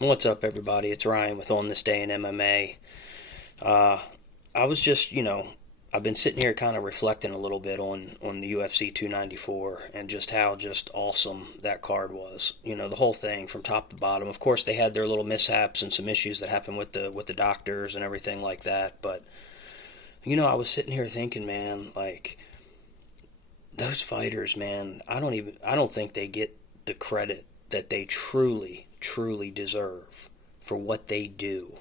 What's up, everybody? It's Ryan with On This Day in MMA. Uh, I was just, I've been sitting here kind of reflecting a little bit on the UFC 294 and just how just awesome that card was. The whole thing from top to bottom. Of course, they had their little mishaps and some issues that happened with the doctors and everything like that. But I was sitting here thinking, man, like those fighters, man. I don't think they get the credit that they truly deserve for what they do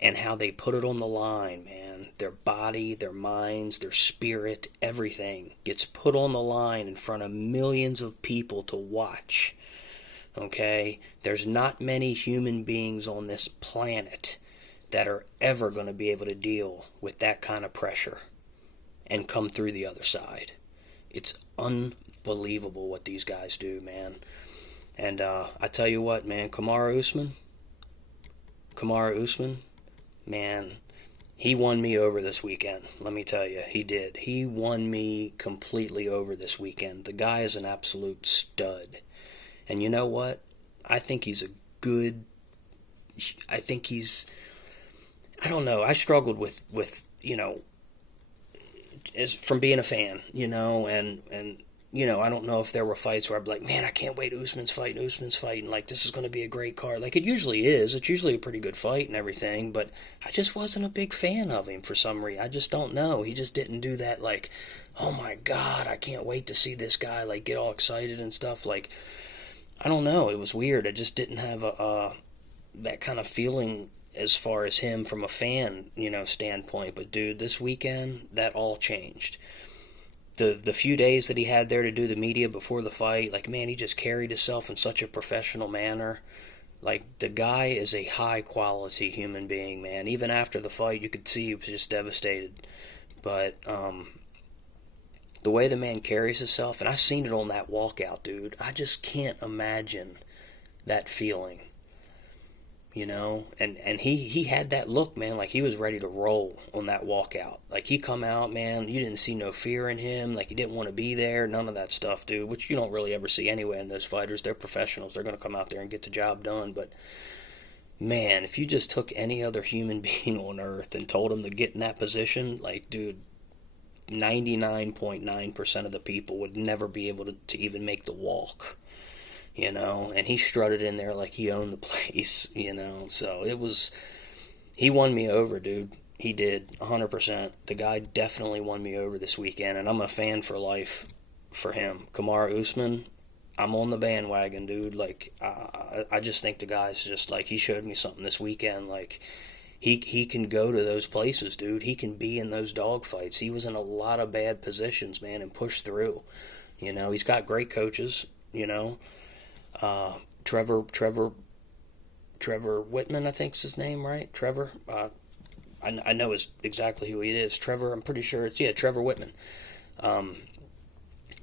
and how they put it on the line, man. Their body, their minds, their spirit, everything gets put on the line in front of millions of people to watch. Okay? There's not many human beings on this planet that are ever going to be able to deal with that kind of pressure and come through the other side. It's unbelievable what these guys do, man. And I tell you what, man, Kamara Usman, man, he won me over this weekend. Let me tell you, he did. He won me completely over this weekend. The guy is an absolute stud. And you know what? I think he's a good. I think he's. I don't know. I struggled with as from being a fan, and I don't know if there were fights where I'd be like, man, I can't wait, Usman's fighting, like, this is going to be a great card. Like, it usually is. It's usually a pretty good fight and everything, but I just wasn't a big fan of him for some reason. I just don't know. He just didn't do that, like, oh my God, I can't wait to see this guy, like, get all excited and stuff. Like, I don't know. It was weird. I just didn't have that kind of feeling as far as him from a fan, standpoint. But, dude, this weekend, that all changed. The few days that he had there to do the media before the fight, like, man, he just carried himself in such a professional manner. Like, the guy is a high quality human being, man. Even after the fight, you could see he was just devastated. But the way the man carries himself, and I seen it on that walkout, dude. I just can't imagine that feeling. And he had that look, man, like he was ready to roll on that walkout. Like, he come out, man, you didn't see no fear in him, like he didn't want to be there, none of that stuff, dude, which you don't really ever see anyway in those fighters. They're professionals, they're going to come out there and get the job done. But man, if you just took any other human being on earth and told him to get in that position, like, dude, 99.9% of the people would never be able to even make the walk. And he strutted in there like he owned the place, so he won me over, dude. He did, 100%. The guy definitely won me over this weekend, and I'm a fan for life for him. Kamara Usman, I'm on the bandwagon, dude. Like, I just think the guy's just, like, he showed me something this weekend, like, he can go to those places, dude. He can be in those dogfights. He was in a lot of bad positions, man, and pushed through. He's got great coaches, Trevor Whitman, I think's his name, right? Trevor. I know exactly who he is. Trevor. I'm pretty sure it's Trevor Whitman.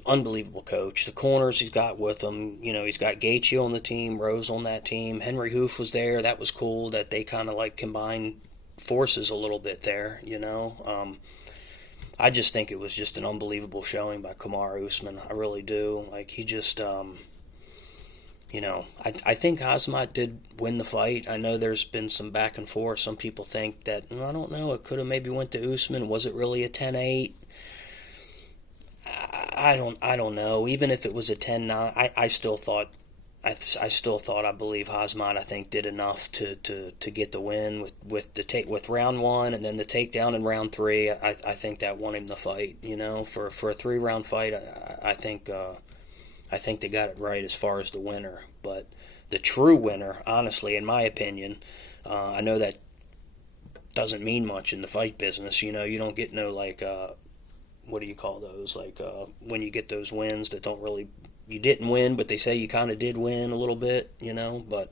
Unbelievable coach. The corners he's got with him. He's got Gaethje on the team, Rose on that team. Henry Hoof was there. That was cool. That they kind of like combined forces a little bit there. I just think it was just an unbelievable showing by Kamara Usman. I really do. Like, he just. I think Hazmat did win the fight. I know there's been some back and forth. Some people think that, I don't know, it could have maybe went to Usman. Was it really a 10-8? I don't know. Even if it was a 10-9, I still thought, I believe Hazmat, I think, did enough to get the win with round one, and then the takedown in round three. I think that won him the fight. For a 3-round fight, I think they got it right as far as the winner. But the true winner, honestly, in my opinion, I know that doesn't mean much in the fight business. You don't get no, like, what do you call those? Like, when you get those wins that don't really, you didn't win, but they say you kind of did win a little bit, But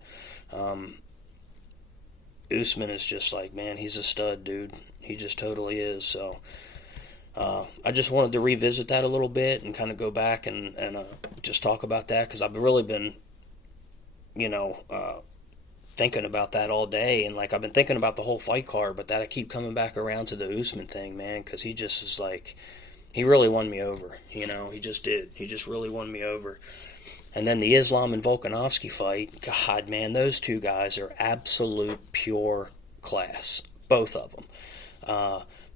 Usman is just like, man, he's a stud, dude. He just totally is. So I just wanted to revisit that a little bit and kind of go back and just talk about that, because I've really been, thinking about that all day. And, like, I've been thinking about the whole fight card, but that I keep coming back around to the Usman thing, man, because he just is like, he really won me over. He just did. He just really won me over. And then the Islam and Volkanovski fight, God, man, those two guys are absolute pure class, both of them.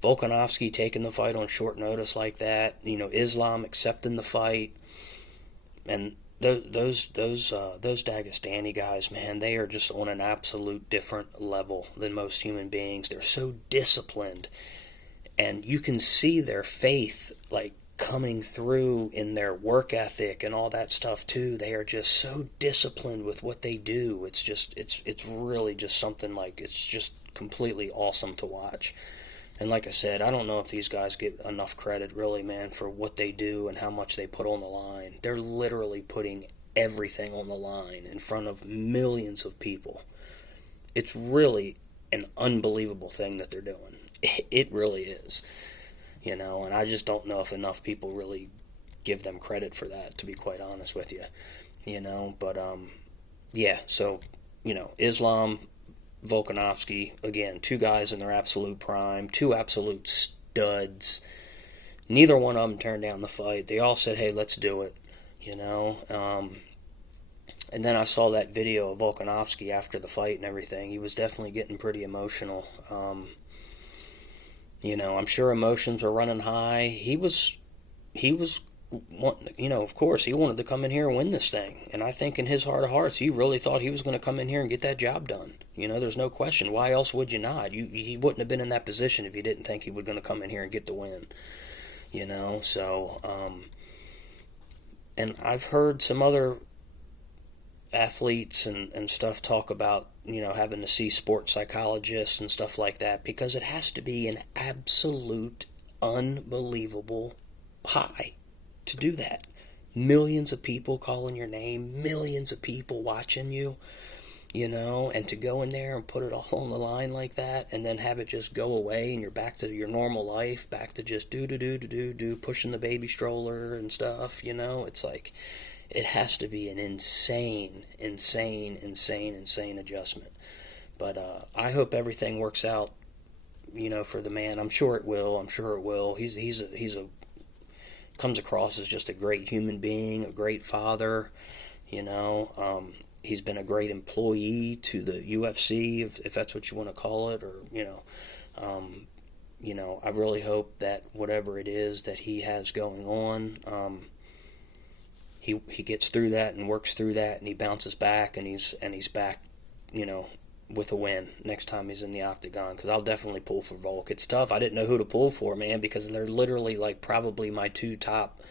Volkanovski taking the fight on short notice like that, Islam accepting the fight, and those Dagestani guys, man, they are just on an absolute different level than most human beings. They're so disciplined, and you can see their faith like coming through in their work ethic and all that stuff too. They are just so disciplined with what they do. It's really just something like, it's just completely awesome to watch. And like I said, I don't know if these guys get enough credit, really, man, for what they do and how much they put on the line. They're literally putting everything on the line in front of millions of people. It's really an unbelievable thing that they're doing. It really is. And I just don't know if enough people really give them credit for that, to be quite honest with you. But, yeah, so, Islam, Volkanovski, again, two guys in their absolute prime, two absolute studs. Neither one of them turned down the fight. They all said, hey, let's do it, and then I saw that video of Volkanovski after the fight and everything. He was definitely getting pretty emotional. I'm sure emotions were running high. He was, of course, he wanted to come in here and win this thing. And I think in his heart of hearts, he really thought he was going to come in here and get that job done. There's no question. Why else would you not? He wouldn't have been in that position if you didn't think he was going to come in here and get the win. So, and I've heard some other athletes and stuff talk about, having to see sports psychologists and stuff like that, because it has to be an absolute unbelievable high to do that. Millions of people calling your name, millions of people watching you, and to go in there and put it all on the line like that, and then have it just go away and you're back to your normal life, back to just do, pushing the baby stroller and stuff, it's like, it has to be an insane adjustment. But I hope everything works out, for the man. I'm sure it will. He's comes across as just a great human being, a great father. He's been a great employee to the UFC, if that's what you want to call it, or I really hope that whatever it is that he has going on, he gets through that and works through that, and he bounces back, and he's back, with a win next time he's in the octagon, because I'll definitely pull for Volk. It's tough. I didn't know who to pull for, man, because they're literally like probably my two top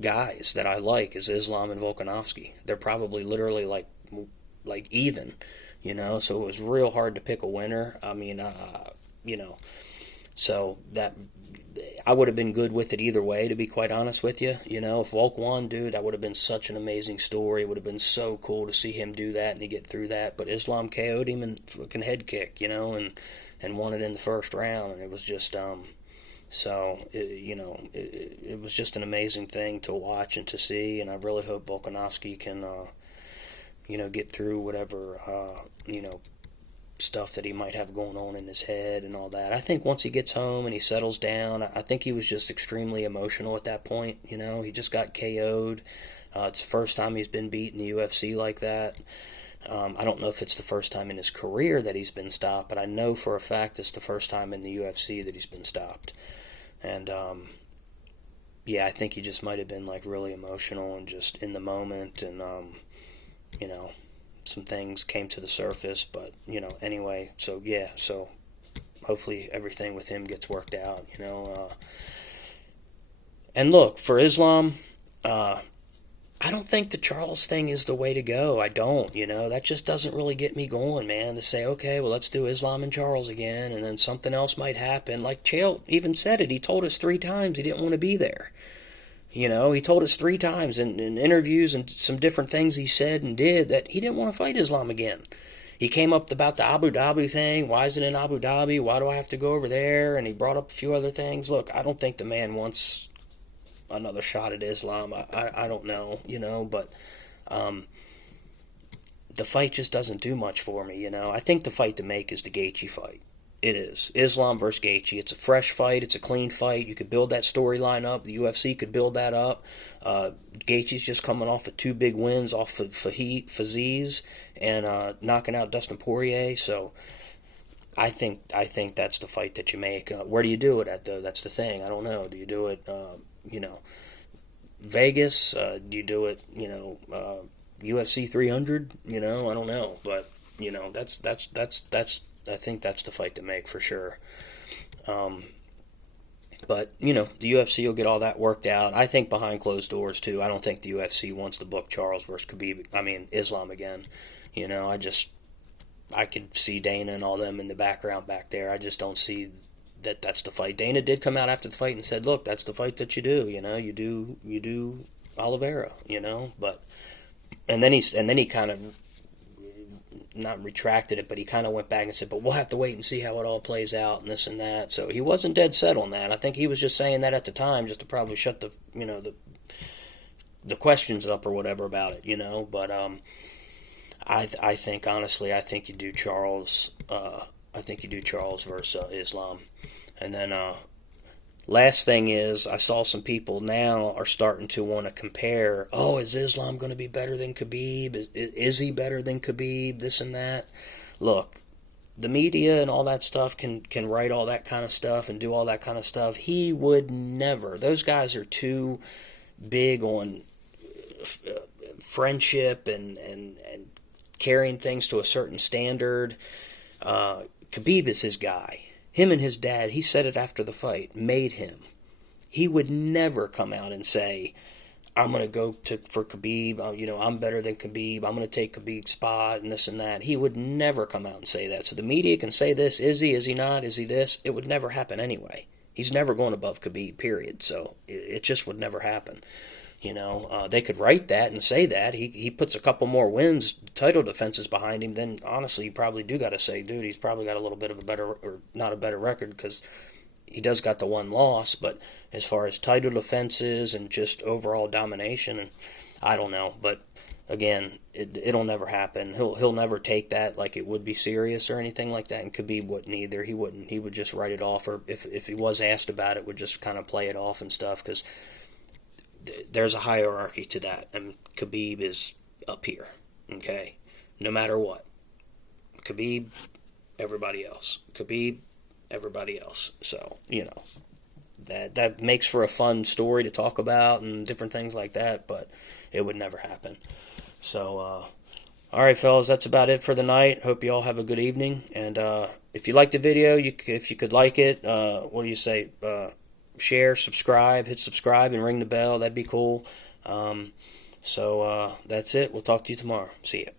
guys that I like is Islam and Volkanovski. They're probably literally like even, so it was real hard to pick a winner. I mean, so that I would have been good with it either way, to be quite honest with you. If Volk won, dude, that would have been such an amazing story. It would have been so cool to see him do that and he get through that. But Islam KO'd him and fucking head kick, and won it in the first round. And it was just, it was just an amazing thing to watch and to see. And I really hope Volkanovski can, get through whatever, stuff that he might have going on in his head and all that. I think once he gets home and he settles down, I think he was just extremely emotional at that point. He just got KO'd. It's the first time he's been beat in the UFC like that. I don't know if it's the first time in his career that he's been stopped, but I know for a fact it's the first time in the UFC that he's been stopped. And I think he just might have been like really emotional and just in the moment, and some things came to the surface, but anyway, so hopefully everything with him gets worked out, and look, for Islam, I don't think the Charles thing is the way to go. I don't, that just doesn't really get me going, man, to say, okay, well, let's do Islam and Charles again, and then something else might happen. Like Chael even said it. He told us 3 times he didn't want to be there. He told us 3 times in interviews and some different things he said and did that he didn't want to fight Islam again. He came up about the Abu Dhabi thing. Why is it in Abu Dhabi? Why do I have to go over there? And he brought up a few other things. Look, I don't think the man wants another shot at Islam. I don't know, but the fight just doesn't do much for me, I think the fight to make is the Gaethje fight. It is. Islam versus Gaethje. It's a fresh fight. It's a clean fight. You could build that storyline up. The UFC could build that up. Gaethje's just coming off of 2 big wins off of Fiziev and knocking out Dustin Poirier. So I think that's the fight that you make. Where do you do it at, though? That's the thing. I don't know. Do you do it, Vegas? Do you do it, UFC 300? I don't know. But, that's I think that's the fight to make for sure. But, the UFC will get all that worked out. I think behind closed doors, too. I don't think the UFC wants to book Charles versus Islam again. I could see Dana and all them in the background back there. I just don't see that that's the fight. Dana did come out after the fight and said, look, that's the fight that you do. You do Oliveira, but, and then he kind of, not retracted it, but he kind of went back and said, but we'll have to wait and see how it all plays out and this and that. So he wasn't dead set on that. I think he was just saying that at the time just to probably shut the questions up or whatever about it, but I think, honestly, I think you do Charles versus Islam. And then last thing is, I saw some people now are starting to want to compare, is Islam going to be better than Khabib? Is he better than Khabib? This and that. Look, the media and all that stuff can write all that kind of stuff and do all that kind of stuff. He would never. Those guys are too big on friendship and carrying things to a certain standard. Khabib is his guy. Him and his dad, he said it after the fight, made him. He would never come out and say, I'm going to go for Khabib, I'm better than Khabib, I'm going to take Khabib's spot and this and that. He would never come out and say that. So the media can say this, is he not, is he this? It would never happen anyway. He's never going above Khabib, period. So it just would never happen. They could write that and say that. He puts a couple more wins, title defenses behind him, then honestly you probably do got to say, dude, he's probably got a little bit of a better, or not a better record, because he does got the one loss, but as far as title defenses and just overall domination, and I don't know, but again, it'll never happen. He'll never take that like it would be serious or anything like that, and Khabib wouldn't either. He wouldn't. He would just write it off, or if he was asked about it, would just kind of play it off and stuff, because there's a hierarchy to that, and Khabib is up here, okay? No matter what. Khabib, everybody else. Khabib, everybody else. So, that makes for a fun story to talk about and different things like that, but it would never happen. So, all right, fellas, that's about it for the night. Hope you all have a good evening, and if you liked the video, if you could like it, what do you say, share, subscribe, hit subscribe and ring the bell. That'd be cool. So that's it. We'll talk to you tomorrow. See ya.